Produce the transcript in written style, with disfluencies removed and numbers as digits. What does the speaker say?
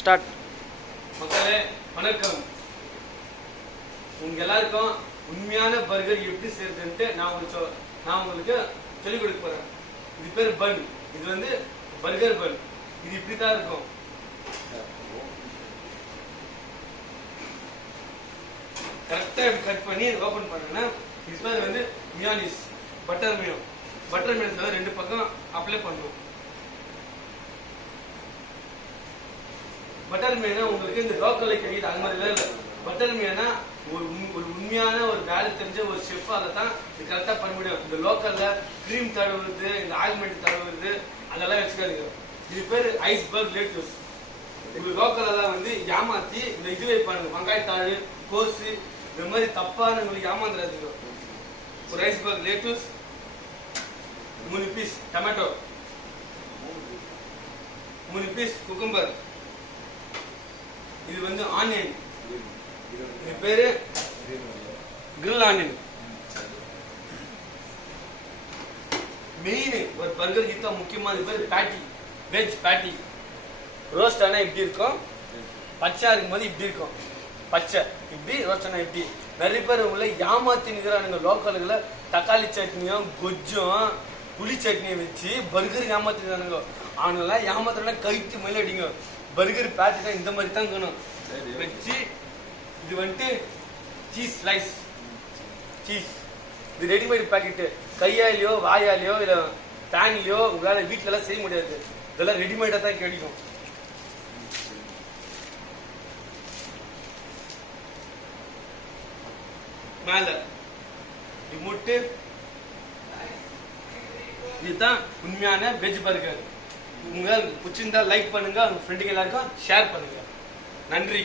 Start. மக்களே வணக்கம். உங்க எல்லாருக்கும் உண்மையான பர்கர் எப்படி செய்யறதுன்ட்டு நான் உங்களுக்கு சொல்லிக் கொடுக்க போறேன். இது பேர் பன். இது வந்து பர்கர் பன். இது இப்படித்தான் இருக்கும். கரெக்டா இப்படி கட் பண்ணி ஓபன் பண்ணேன்னா இது பேர் வந்து மியானிஸ், பட்டர் மியோ. பட்டர் மியோனிஸ் ரெண்டு பக்கம் அப்ளை பண்ணும். பட்டர் மீனா உங்களுக்கு இந்த லோக்கல்ல கிடைக்குது, அது மாதிரி இல்லை. பட்டர் மீனா ஒரு உண்மையான ஒரு வேலை தெரிஞ்ச ஒரு ஷெஃப் அதை தான் இது கரெக்டாக பண்ண முடியும். இந்த லோக்கல்ல கிரீம் தடவுறது, இந்த ஆயில்மெண்ட் தடவுறது அதெல்லாம் வச்சுக்காதுங்க. இது பேர் ஐஸ்பர்க் லேட்டூஸ். உங்களுக்கு லோக்கல்லாம் வந்து ஏமாத்தி இந்த இது வைப்பானுங்க, வெங்காயத்தாழ், கோஸு, இந்த மாதிரி தப்பான உங்களுக்கு ஏமாந்துடாதுங்க. ஒரு iceberg lettuce, 3 piece tomato, 3 piece cucumber, இது வந்து ஆனியன், இது பேரு கிரில் ஆனியன். மெயின் ஒரு பர்கர் கிட்ட முக்கியமா இது பேரு பேட்டி, வெஜ் பேட்டி. ரோஸ்ட் ஆனா இப்படி இருக்கும், பச்சை இருக்கும்போது இப்படி இருக்கும். பச்சை இப்படி, ரோஸ்ட் ஆனா இப்படி. நிறைய பேர் உள்ள ஏமாத்தி நிற்கிறானுங்க. லோக்கல்ல தக்காளி சட்னியும் கொஜ்ஜும் புளி சட்னியும் வச்சு பர்கர் ஏமாத்தினானுங்க. அவனெல்லாம் ஏமாத்தினா கைத்து மேல அடிங்க. பர்கர் பேட்டி தான் இந்த மாதிரி தான் இருக்கணும் வச்சு. இது வந்துட்டு சீஸ் ஸ்லைஸ், சீஸ். இது ரெடிமேட் பாக்கெட்டு. கையாலேயோ வாயாலேயோ இல்லை பேன்லையோ உங்களால் வீட்டில எல்லாம் செய்ய முடியாது. இதெல்லாம் ரெடிமேடாக தான் கிடைக்கும். மேல இது முட்டு. இதுதான் உண்மையான வெஜ் பர்கர். உங்களுக்கு பிடிச்சிருந்தா லைக் பண்ணுங்க, உங்க ஃப்ரெண்டுங்க எல்லாருக்கும் ஷேர் பண்ணுங்க. நன்றி.